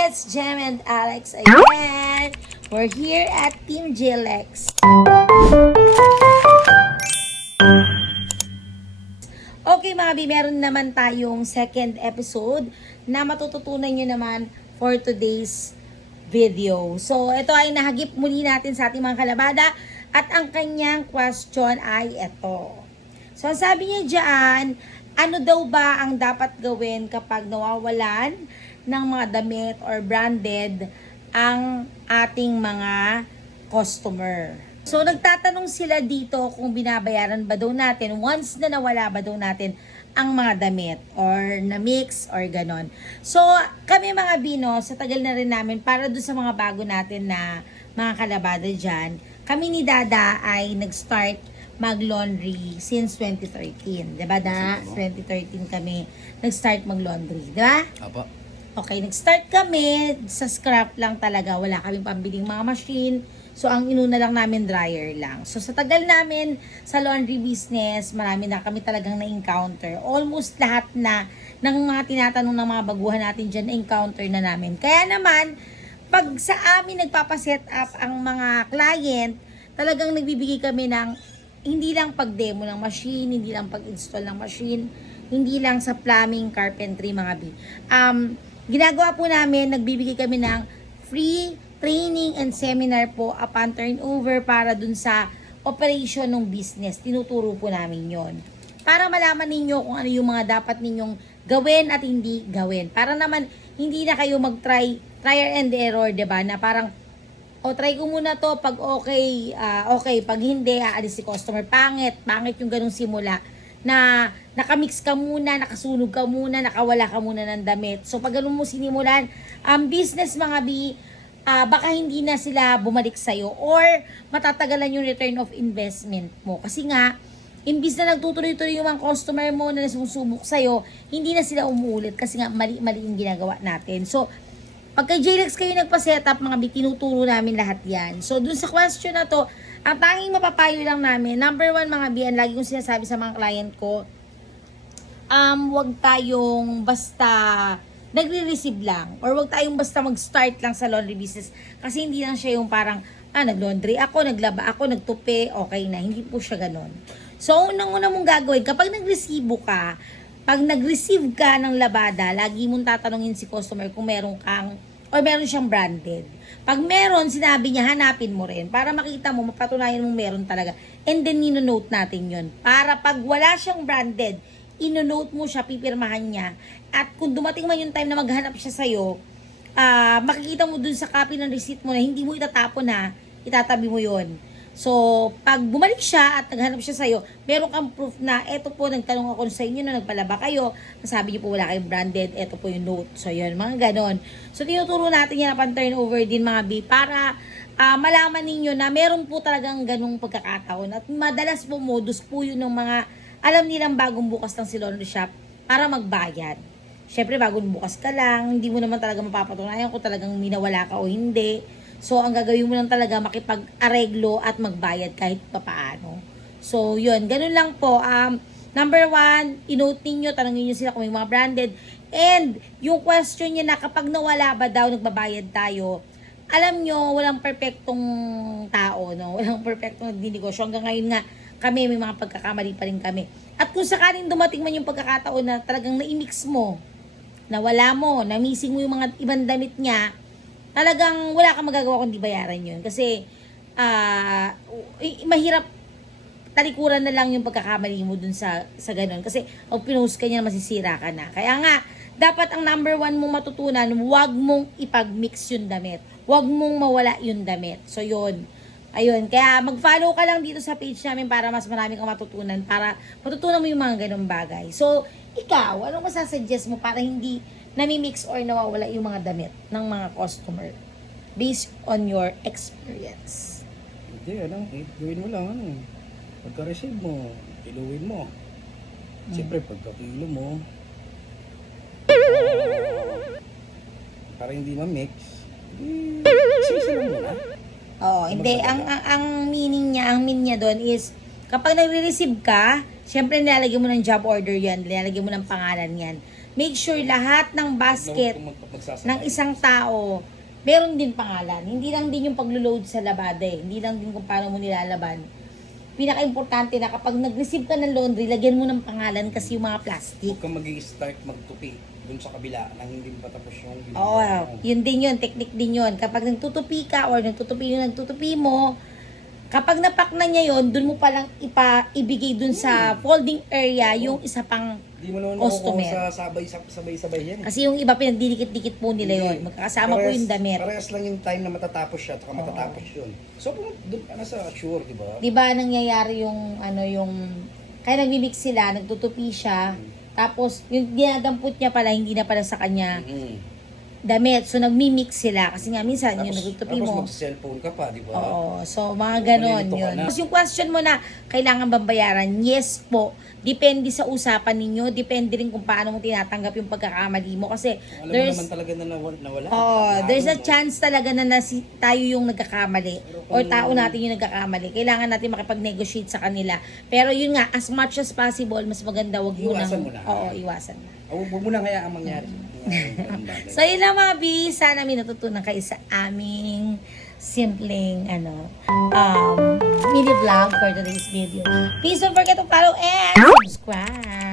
It's Jem and Alex again. We're here at Team Jilex. Okay mga bi, meron naman tayong second episode na matututunan nyo naman for today's video. So ito ay nahagip muli natin sa ating mga kalabada at ang kanyang question ay ito. So ang sabi niya dyan, ano daw ba ang dapat gawin kapag nawawalan ng mga damit or branded ang ating mga customer? So nagtatanong sila dito kung binabayaran ba daw natin once na nawala ba daw natin ang mga damit or na-mix or ganon. So kami mga Bino, sa tagal na rin namin para doon sa mga bago natin na mga kalabada dyan, kami ni Dada ay nag-start mag-laundry since 2013. Diba da? 2013 kami nag-start mag-laundry. Diba? Apo. Okay, nag-start kami sa scrap lang talaga. Wala kaming pambiling mga machine. So, ang inuna lang namin dryer lang. So, sa tagal namin sa laundry business, marami na kami talagang na-encounter. Almost lahat na ng mga tinatanong ng mga baguhan natin dyan, na-encounter na namin. Kaya naman, pag sa amin nagpapaset up ang mga client, talagang nagbibigay kami ng hindi lang pag-demo ng machine, hindi lang pag-install ng machine, hindi lang sa plumbing, carpentry, mga bi. Ginagawa po namin, nagbibigay kami ng free training and seminar po upon turnover para dun sa operation ng business. Tinuturo po namin yon para malaman ninyo kung ano yung mga dapat ninyong gawin at hindi gawin. Para naman hindi na kayo mag-try, trial and error, diba? Na parang, try ko muna to, pag okay, okay, pag hindi, aalis si customer. Pangit yung ganung simula na nakamix ka muna, nakasunog ka muna, nakawala ka muna ng damit. So pag ganun mo sinimulan, ang business mga bi, baka hindi na sila bumalik sa'yo or matatagalan yung return of investment mo. Kasi nga, imbis na nagtutuloy-tuloy yung mga customer mo na nasusubok sa'yo, hindi na sila umuulit kasi nga mali-mali yung ginagawa natin. So, pag kay Jilex kayo nagpa-setup, mga bi, tinuturo namin lahat yan. So, dun sa question na to, ang tanging mapapayo lang namin, number one mga bi, ang lagi kong sinasabi sa mga client ko, wag tayong basta nagre-receive lang or wag tayong basta mag-start lang sa laundry business kasi hindi lang siya yung parang nag-laundry ako, naglaba ako, nagtupi, okay na. Hindi po siya ganon. So, unang-una mong gagawin, kapag nag-receive ka, pag nag-receive ka ng labada, lagi mong tatanungin si customer kung meron kang or meron siyang branded. Pag meron, sinabi niya, hanapin mo rin para makita mo, mapatunayan mong meron talaga. And then, nino-note natin yon para pag wala siyang branded, ino-note mo siya, pipirmahan niya. At kung dumating man yung time na maghanap siya sa'yo, makikita mo dun sa copy ng receipt mo na hindi mo itatapon ha, itatabi mo yon. So, pag bumalik siya at naghanap siya sa'yo, meron kang proof na eto po, nagtanong ako sa inyo na nagpalaba kayo, nasabi niyo po wala kayong branded, eto po yung note. So, yun, mga ganon. So, tinuturo natin yan upon turnover din mga B para malaman ninyo na meron po talagang ganong pagkakataon. At madalas po modus po yun ng mga alam nilang bagong bukas ng si laundry shop para magbayad. Syempre, bagong bukas ka lang, hindi mo naman talaga mapapatunayan kung talagang minawala ka o hindi. So, ang gagawin mo lang talaga makipag-areglo at magbayad kahit papaano. So, yun. Ganun lang po. Number one, inote ninyo, tanongin nyo sila kung may mga branded. And, yung question niya na kapag nawala ba daw, nagbabayad tayo, alam nyo, walang perfectong tao, no? Walang perfectong nagdinegosyo. Hanggang ngayon nga, kami, may mga pagkakamali pa rin kami. At kung sakaling dumating man yung pagkakataon na talagang na-mix mo, nawala mo, na-missing mo yung mga ibang damit niya, talagang wala kang magagawa kundi bayaran yun. Kasi, mahirap talikuran na lang yung pagkakamali mo dun sa ganun. Kasi, pag pinost ka niya, masisira ka na. Kaya nga, dapat ang number one mong matutunan, huwag mong ipag-mix yung damit. Huwag mong mawala yung damit. So, yun. Ayun. Kaya, mag-follow ka lang dito sa page namin para mas marami kang matutunan. Para matutunan mo yung mga ganung bagay. So, ikaw, anong masasuggest mo para hindi nami-mix or nawawala yung mga damit ng mga customer based on your experience? Hindi, gawin mo lang, pagka-receive mo, kiluin mo. Siyempre, pagka-kilo mo, para hindi ma-mix, sisa lang muna. Oo, hindi. Ang meaning niya doon is, kapag nagre-receive ka, syempre nilalagyan mo ng job order yan, nilalagyan mo ng pangalan yan. make sure lahat ng basket ng isang tao, meron din pangalan. Hindi lang din yung paglo-load sa labada eh. Hindi lang din kung paano mo nilalaban. Pinaka-importante na kapag nag-receive ka ng laundry, lagyan mo ng pangalan kasi yung mga plastic. Huwag kang mag-i-start magtupi dun sa kabila nang hindi pa tapos yung Oo, yun din yun, technique din yun. Kapag nagtutupi ka or nagtutupi mo, kapag napak na niya yun, dun mo palang ibigay dun sa folding area yung isa pang Hindi mo naman customer. makukuha sa sabay-sabay yan. Kasi yung iba pinagdidikit-dikit po nila Hindi. yun. Magkakasama po yung damit. Parehas lang yung time na matatapos siya at matatapos yun. So, doon ka na sa sure, di ba? Di ba nangyayari kaya nagmimix sila, nagtutupi siya, tapos yung dinadampot niya pala, hindi na pala sa kanya damit. So nagmimix sila kasi nga minsan yung nagtutupi mo. Tapos mag-cellphone ka pa, di ba? Oo, so mga ganon Malilito ka yun. na. Tapos yung question mo na kailangan bang bayaran, yes po. Depende sa usapan ninyo, depende rin kung paano mo tinatanggap yung pagkakamali mo kasi Alam mo naman talaga na nawala. there's a chance talaga na tayo yung nagkakamali or tao natin yung nagkakamali. Kailangan natin makipag-negotiate sa kanila. Pero yun nga, as much as possible, mas maganda wag mo Iwasan mo na. Oo, iwasan na. Huwag mo na kaya ang mangyari. So yun lang mga B, sana may natutunan kayo sa aming simpleng mini vlog for today's video. Please don't forget to follow and subscribe.